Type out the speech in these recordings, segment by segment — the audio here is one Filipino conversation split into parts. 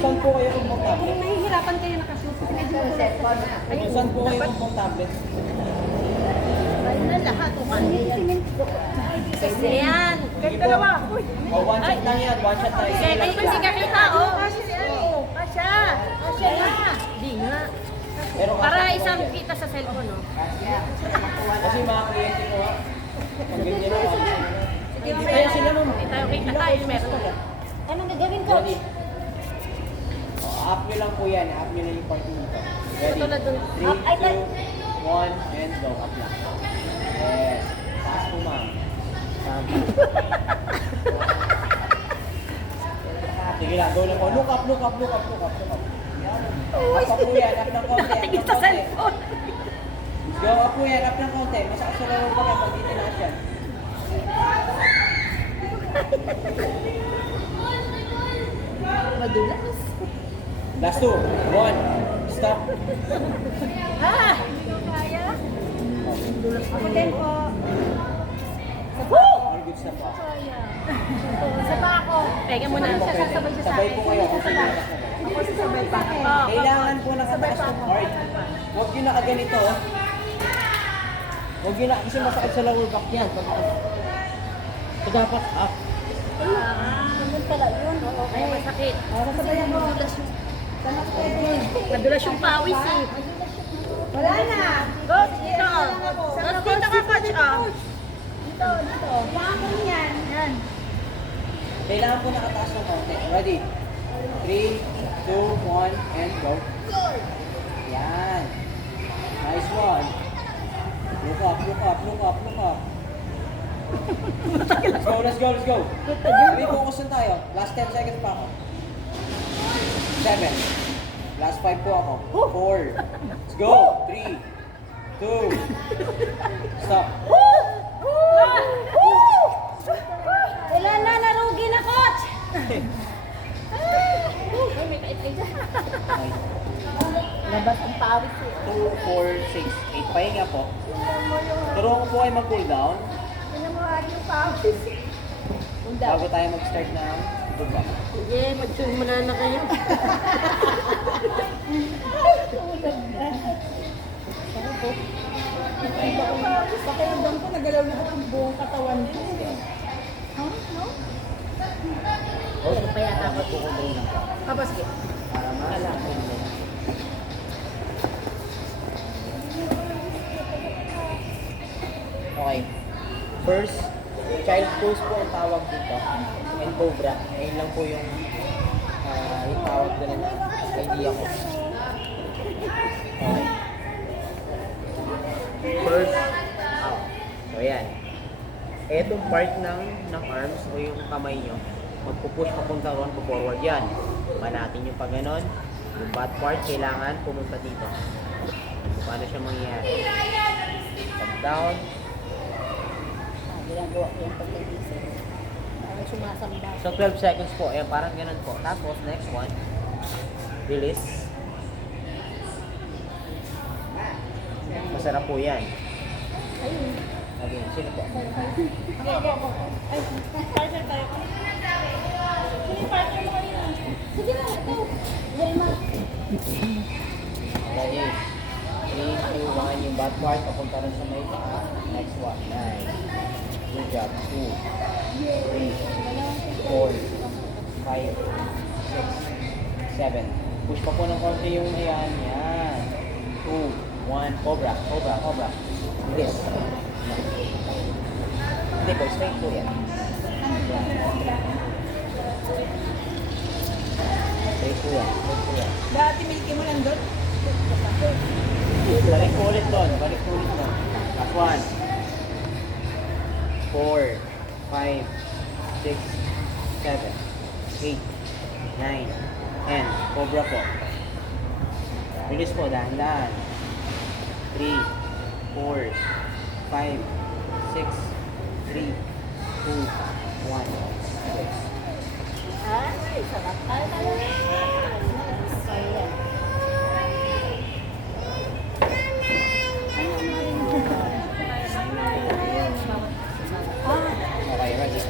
saan po kayo komportable? Nahihirapan kayo nakasuot. Kung saan po kayo komportable? Na lahat o kasi yan. Kahit dalawa. O, one shot lang yan. One shot tayo. Sige, kayo kasi kakita o. Kasya. Kasya na. Di nga. Pero Para isang kita sa cellphone, no? kasi mga kliyente ko ha. Pag ganyan na kaya sila mo. Hindi tayo kita tayo, meron. Anong gagawin ko? Ready? O, up nyo lang po yan. Up nyo lang yung party nito. Ready? 3, 2, 1, and go. Up lang. Yes. Taas po ma'am. Sige lang, go lang po. Look up, look up, look up, look up, look up. Up pa po yan, up ng konti. Nakatingin sa cellphone. Go up po yan, up ng konti. Mas aksularo pa kayo pag dito na siya. Madulas. Last 2, 1, stop. Ah! Hindi ko kaya. Ako din po. Very good stop po. Isa pa ako. Teka muna. Siya sasabay siya sa Sabay akin. po kayo kung sino na. Ako sasabay pa. Kailangan po nakataas ng heart. Huwag yun nakaganito. Huwag yun kasi masakit sa lower back yan. So dapat up. Ganun pala yun. Ay, masakit. Sasabayan mo. Madulas yung pawis eh. Wala na. Coach, dito. Coach, dito ka, coach. Dito. Kailangan mo yan. Yan. Kailangan po nakataas ng konti. Ready? 3, 2, 1, and go. Yan. Nice one. Look up, look up, look up, look up. Let's go, let's go, let's go. May focus na tayo. Last 10 seconds pa ako. 7. Last 5 po ako. 4. Let's go. 3, 2. Stop. Wala na, narugi na, coach. May kait-kait dyan. Labas ang pawis eh. 2, 4, 6, 8. Pahinga po. Turuan ko po kayo mag-cool down Pinamuhan yung pawis. bago tayo mag-start ng bumba. Sige, mag-tune muna na kayo. Pakiramdam ko, nagalaw na ang buong katawan ko. Ano pa yata ako? Kapag sige. Para ma-alam. Okay. First, child pose po ang tawag dito. And cobra. Ayun lang po yung tawag doon na idea ko. Okay. First, out. So, yan. Etong part ng arms o yung kamay nyo, magpupush papunta ron, forward yan. Manatin yung pag ganon. Yung bad part, kailangan pumunta dito. Paano siya mangyayari? Pag down, Ginagawa ko yung pagkagising. Parang sumasamba. so 12 seconds po. Ayan, parang ganun po. Tapos, next one, release. Masarap po yan. Ayun. Again, sino po? Ay, partner tayo. Sino yung partner mo kanina? Sige na, ito. Wilma. Ready? 3, 2, 1. Yung bad part, papunta rin sa may paa. Next one. 9. Good job. 2, 3, 4, 5, 6, 7. Push pa po ng konti yung ayan. Yan. 2, 1. Cobra. Cobra. Cobra. Release. Hindi po. Straight po yan. Straight po yan. Straight po yan. Dati milky mo lang doon. Balik po ulit doon. Balik po ulit doon. Last one. 4, 5, 6, 7, 8, 9, and cobra po. Release po, dahan-dahan. 3, 4, 5, 6, 3, 2, 1. Ay, sarap. Ay, Okay, ready.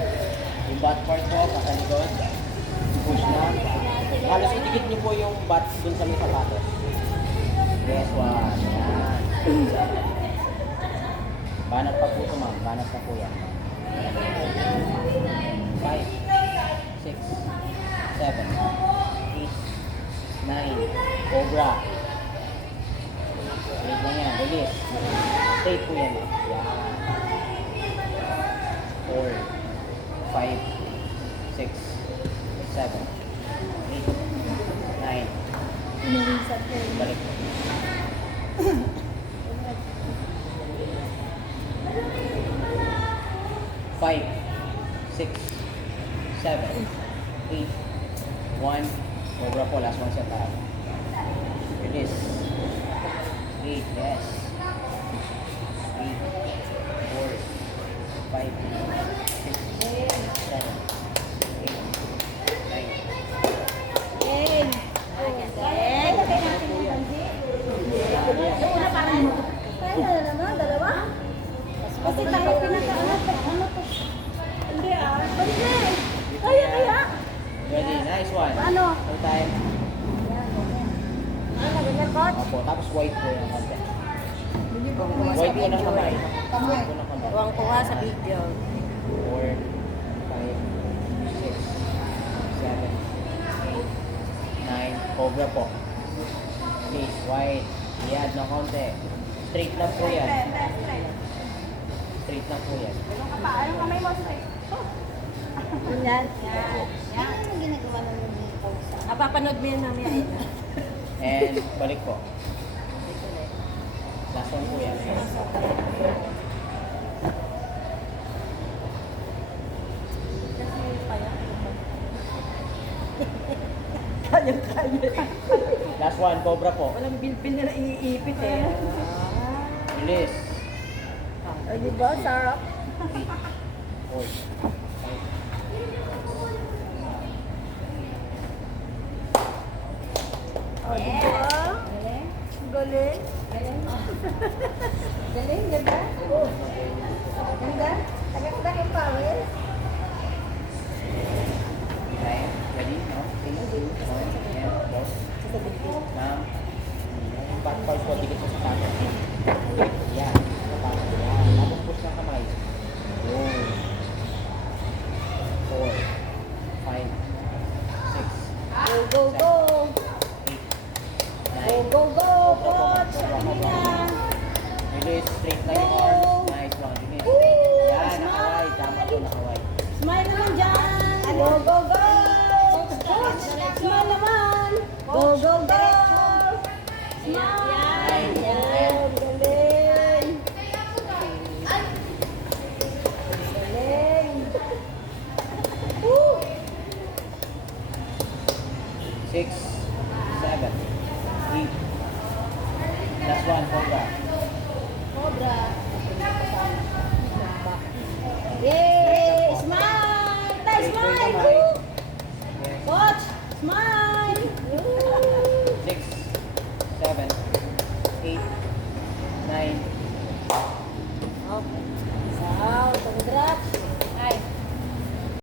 Yung bad part po, pakalikod. Push na. Halos idikit niyo po yung bat dun sa may sapatos. Yes, one. Yan. Banat pa po ito, ma'am. Banat pa po yan. 5, 6, 7, 8, 9. Cobra. Wait lang yan. Bilis. Straight po yan. Yan. 4, 5, 6, 7, 8, 9. Inilisad ko. Balik po. 5, 6, 7, 8, 1. Cobra po. Last one sa tayo. Release. 8, yes. 8, 4, 5, 6, 7, 8, 9. Eng. Eng. Lagay natin yung banji. Yung una parang mo. Kaya na naman, dalawa. Kasi tayo pinaka-ano to. Hindi ah. Hindi. Kaya. Ready? Nice one. Ano? Full time. Ano, ganyan coach? Opo. Tapos white po yung konti. White po ng kamay. White po ng kamay. Huwag ko nga sa video. 4, 5, 6, 7, 8, 9. Cobra po. Please, white. I-add ng konti. Straight lang po yan. Straight lang po yan. Anong kamay mo straight? Yan. Yan ang ginagawa ng mga sa Napapanood mo yan namin. And balik po. Last one po yan. Kaya. Last one, cobra po. Walang bilbil na naiipit eh. Release. O, diba? Sarap. 3, 4, 5. O, diba? Galing. Galing, diba? Ganda. Tagakita yung power. Okay, ready? No? 3, 2, 1, and close. Ma'am, yung back pulse po, dikit sa sapatos. Yan. Sapatos. Yan. Tapos push ng kamay. Yun. 4, 5, 6, Go, go, go. 8, 9. Go, go, go, coach. Sabi na. Release, straight lang yung arms. Nice one. Release. Woo! Yan, nakaway. Tama to, nakaway. Smile naman dyan. Go, go, go. Coach, smile naman. Go, go, go. Smile. Yan, galing. Galing. Woo! 6, 7, 8. Last one, cobra. Cobra. Yay! Smile! Tay, smile! Woo! Yes. Coach, smile! Woo! 6, 7, 8, 9. Okay.